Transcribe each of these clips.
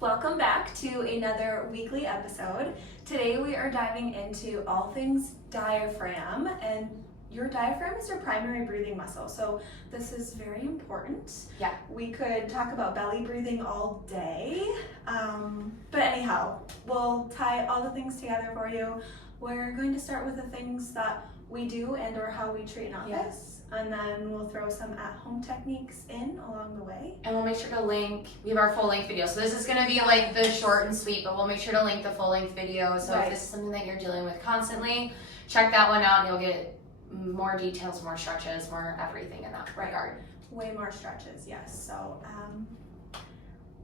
Welcome back to another weekly episode. Today we are diving into all things diaphragm, and your diaphragm is your primary breathing muscle, so this is very important. Yeah. We could talk about belly breathing all day, but anyhow, we'll tie all the things together for you. We're going to start with the things that we do and or how we treat in office, and then we'll throw some at-home techniques in along the way. And we'll make sure to link, we have our full length video. So this is gonna be like the short and sweet, but we'll make sure to link the full length video. So if this is something that you're dealing with constantly, check that one out and you'll get more details, more stretches, more everything in that regard. Way more stretches, yes. So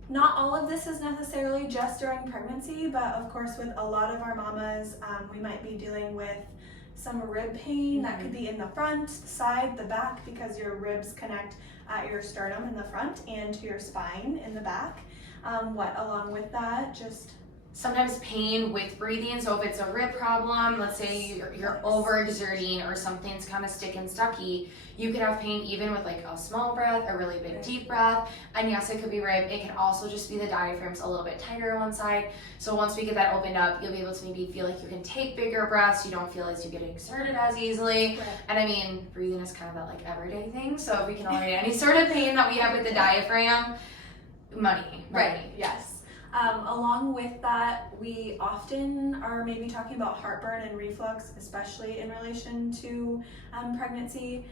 not all of this is necessarily just during pregnancy, but of course with a lot of our mamas, we might be dealing with some rib pain that could be in the front, the side, the back, because your ribs connect at your sternum in the front and to your spine in the back. Along with that, just sometimes pain with breathing. So if it's a rib problem, let's say you're overexerting or something's kind of stucky, you could have pain even with like a small breath, a really big deep breath. And yes, it could be rib. It can also just be the diaphragm's a little bit tighter on one side. So once we get that opened up, you'll be able to maybe feel like you can take bigger breaths. You don't feel as you get exerted as easily. Right. And I mean, breathing is kind of that like everyday thing. So if we can eliminate any sort of pain that we have with the diaphragm, money. right, yes. Along with that, we often are maybe talking about heartburn and reflux, especially in relation to pregnancy.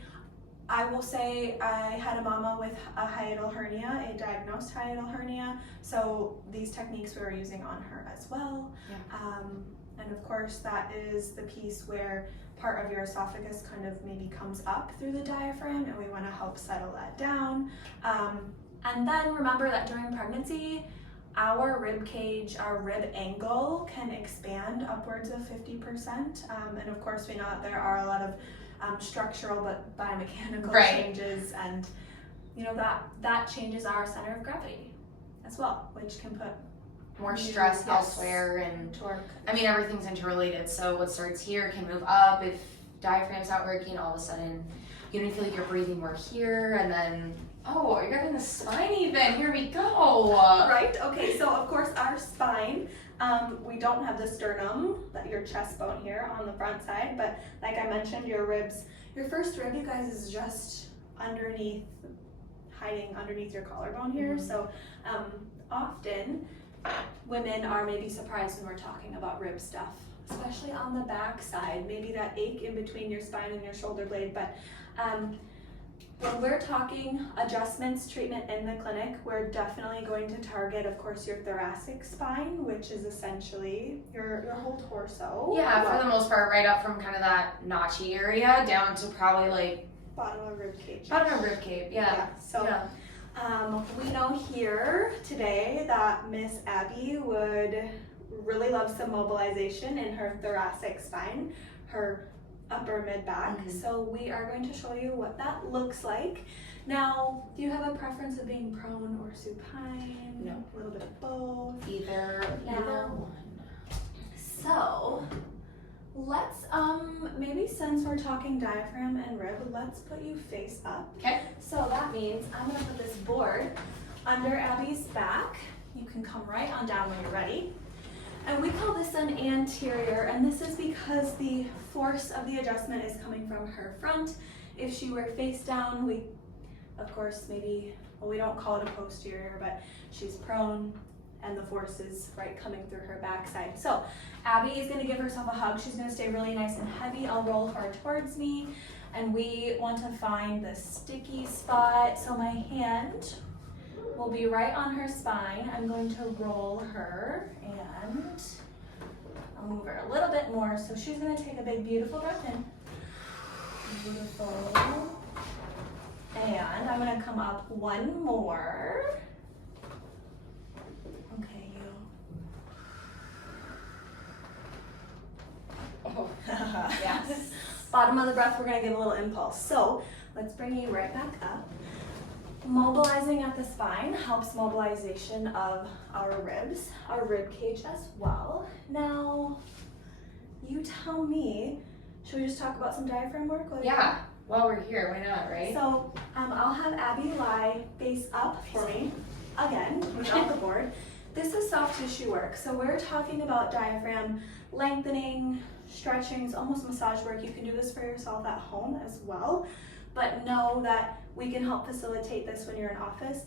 I will say I had a mama with a hiatal hernia, a diagnosed hiatal hernia, so these techniques we were using on her as well. Yeah. And of course that is the piece where part of your esophagus kind of maybe comes up through the diaphragm, and we want to help settle that down. And then remember that during pregnancy, our rib cage, our rib angle can expand upwards of 50%. And of course we know that there are a lot of structural but biomechanical changes, and you know that changes our center of gravity as well, which can put more stress elsewhere, and torque. I mean, everything's interrelated. So what starts here can move up. If diaphragm's not working, all of a sudden you don't feel like you're breathing more here, and then you're getting the spine even. Here we go. Right, okay, so of course our spine, we don't have the sternum, your chest bone here on the front side, but like I mentioned, your ribs, your first rib, you guys, is just underneath, hiding underneath your collarbone here. So often women are maybe surprised when we're talking about rib stuff, especially on the back side, maybe that ache in between your spine and your shoulder blade. But when we're talking adjustments, treatment in the clinic, we're definitely going to target, of course, your thoracic spine, which is essentially your whole torso. Yeah, for the most part, right up from kind of that notchy area down to probably like bottom of rib cage. Bottom of rib cage, yeah. We know here today that Miss Abby would really love some mobilization in her thoracic spine, her upper mid-back. So we are going to show you what that looks like. Now, do you have a preference of being prone or supine? No. A little bit of both? Either one. So let's maybe, since we're talking diaphragm and rib, let's put you face up. Okay. So that means I'm gonna put this board under Abby's back. You can come right on down when you're ready. And we call this an anterior, and this is because the force of the adjustment is coming from her front. If she were face down, we, of course, maybe, well, we don't call it a posterior, but she's prone and the force is right coming through her backside. So Abby is gonna give herself a hug. She's gonna stay really nice and heavy. I'll roll her towards me, and we want to find the sticky spot. So my hand will be right on her spine. I'm going to roll her, and I'll move her a little bit more. So she's gonna take a big, beautiful breath in. Beautiful. And I'm gonna come up one more. Okay, you. Yes. Bottom of the breath, we're gonna give a little impulse. So let's bring you right back up. Mobilizing at the spine helps mobilization of our ribs, our rib cage as well. Now, you tell me, should we just talk about some diaphragm work? Yeah, while we're here, why not, right? So I'll have Abby lie face up for me, again, without the board. This is soft tissue work. So we're talking about diaphragm lengthening, stretching, it's almost massage work. You can do this for yourself at home as well, but know that we can help facilitate this when you're in office.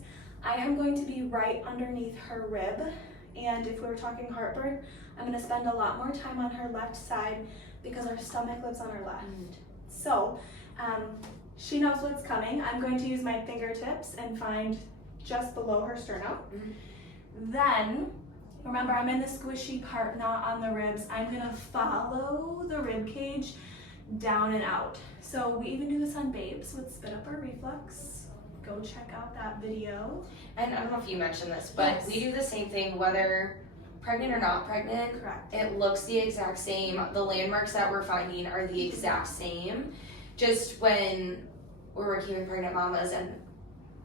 I am going to be right underneath her rib, and if we were talking heartburn, I'm going to spend a lot more time on her left side because our stomach lives on her left. So she knows what's coming. I'm going to use my fingertips and find just below her sternum. Then, remember, I'm in the squishy part, not on the ribs. I'm gonna follow the rib cage down and out. So we even do this on babes with spit upper reflux. Go check out that video. And I don't know if you mentioned this, but Yes. we do the same thing whether pregnant or not pregnant. Correct. It looks the exact same. The landmarks that we're finding are the exact same. Just when we're working with pregnant mamas and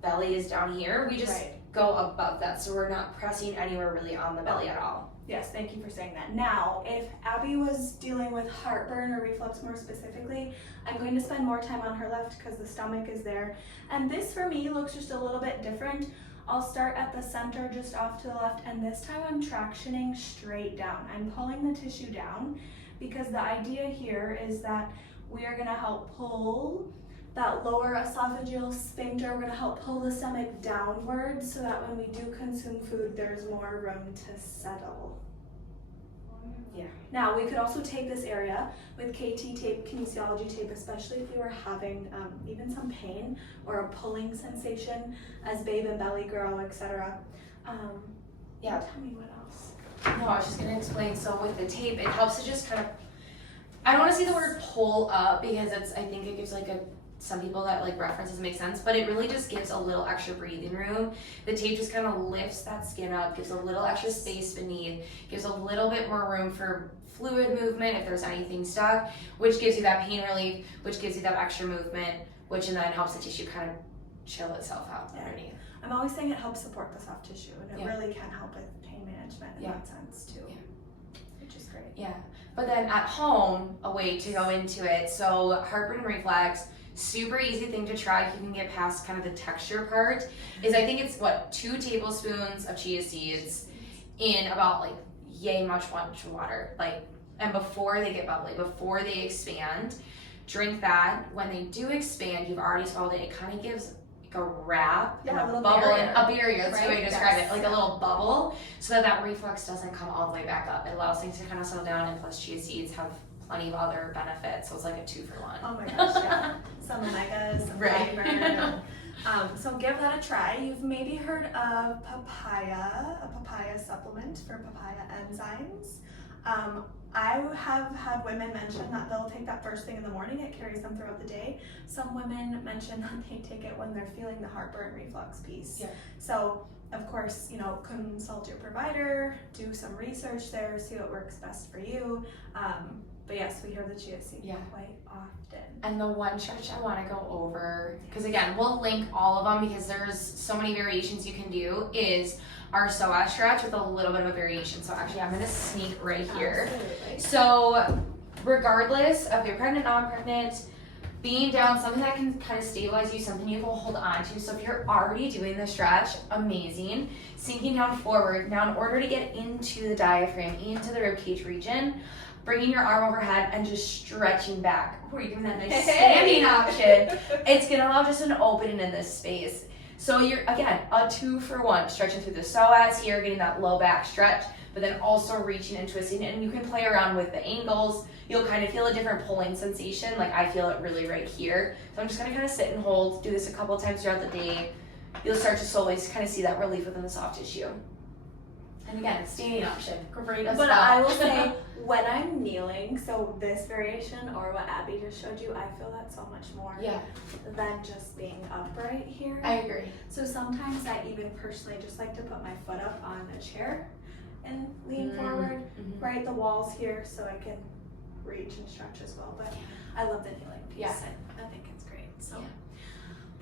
belly is down here, we just Right. go above that. So we're not pressing anywhere really on the belly at all. Yes, thank you for saying that. Now, if Abby was dealing with heartburn or reflux more specifically, I'm going to spend more time on her left because the stomach is there. And this for me looks just a little bit different. I'll start at the center just off to the left, and this time I'm tractioning straight down. I'm pulling the tissue down because the idea here is that we are gonna help pull that lower esophageal sphincter. We're gonna help pull the stomach downward so that when we do consume food, there's more room to settle. Yeah. Now, we could also take this area with KT tape, kinesiology tape, especially if you were having even some pain or a pulling sensation as babe and belly grow, etc. Yeah. Tell me what else. No, I was just gonna explain. So with the tape, it helps to just kind of, I don't want to say the word pull up because I think it gives like some people that like reference doesn't make sense, but it really just gives a little extra breathing room. The tape just kind of lifts that skin up, gives a little extra space beneath, gives a little bit more room for fluid movement if there's anything stuck, which gives you that pain relief, which gives you that extra movement, which and then helps the tissue kind of chill itself out underneath. I'm always saying it helps support the soft tissue, and it Yeah. really can help with pain management in Yeah. that sense too, Yeah. which is great. Yeah, but then at home, a way to go into it. So heartburn and reflux, super easy thing to try if you can get past kind of the texture part, is I think it's 2 tablespoons of chia seeds in about like yay much water, like, and before they get bubbly, before they expand, drink that. When they do expand, you've already swallowed it, it kind of gives like a wrap and a a little bubble barrier, and a barrier, that's the way to right? describe Yes. it, like a little bubble, so that reflux doesn't come all the way back up. It allows things to kind of settle down, and plus chia seeds have plenty of other benefits, so it's like a 2-for-1. Oh my gosh, yeah. Some omegas, some Right. fiber. So give that a try. You've maybe heard of papaya, a papaya supplement for papaya enzymes. I have had women mention that they'll take that first thing in the morning. It carries them throughout the day. Some women mention that they take it when they're feeling the heartburn reflux piece. Yeah. So of course, consult your provider, do some research there, see what works best for you. But yes, we hear the chia seed quite often. And the one stretch I want to go over, because again, we'll link all of them because there's so many variations you can do, is our psoas stretch with a little bit of a variation. So actually, I'm going to sneak right here. Absolutely. So regardless of you're pregnant, non-pregnant, being down, something that can kind of stabilize you, something you can hold on to. So if you're already doing the stretch, amazing. Sinking down forward. Now in order to get into the diaphragm, into the ribcage region, bringing your arm overhead and just stretching back. Or even that nice standing option. It's gonna allow just an opening in this space. So you're, again, a 2-for-1, stretching through the psoas here, getting that low back stretch, but then also reaching and twisting, and you can play around with the angles. You'll kind of feel a different pulling sensation, like I feel it really right here. So I'm just gonna kind of sit and hold, do this a couple times throughout the day. You'll start to slowly kind of see that relief within the soft tissue. And again, standing option, great as But well. I will say, when I'm kneeling, so this variation or what Abby just showed you, I feel that so much more Yeah, than just being upright here. I agree. So sometimes I even personally just like to put my foot up on a chair and lean forward, right? The walls here, so I can reach and stretch as well. But I love the kneeling piece. Yeah. I think it's great. So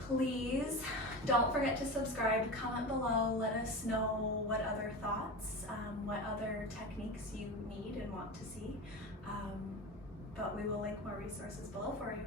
please don't forget to subscribe, comment below, let us know what other thoughts, what other techniques you need and want to see. But we will link more resources below for you.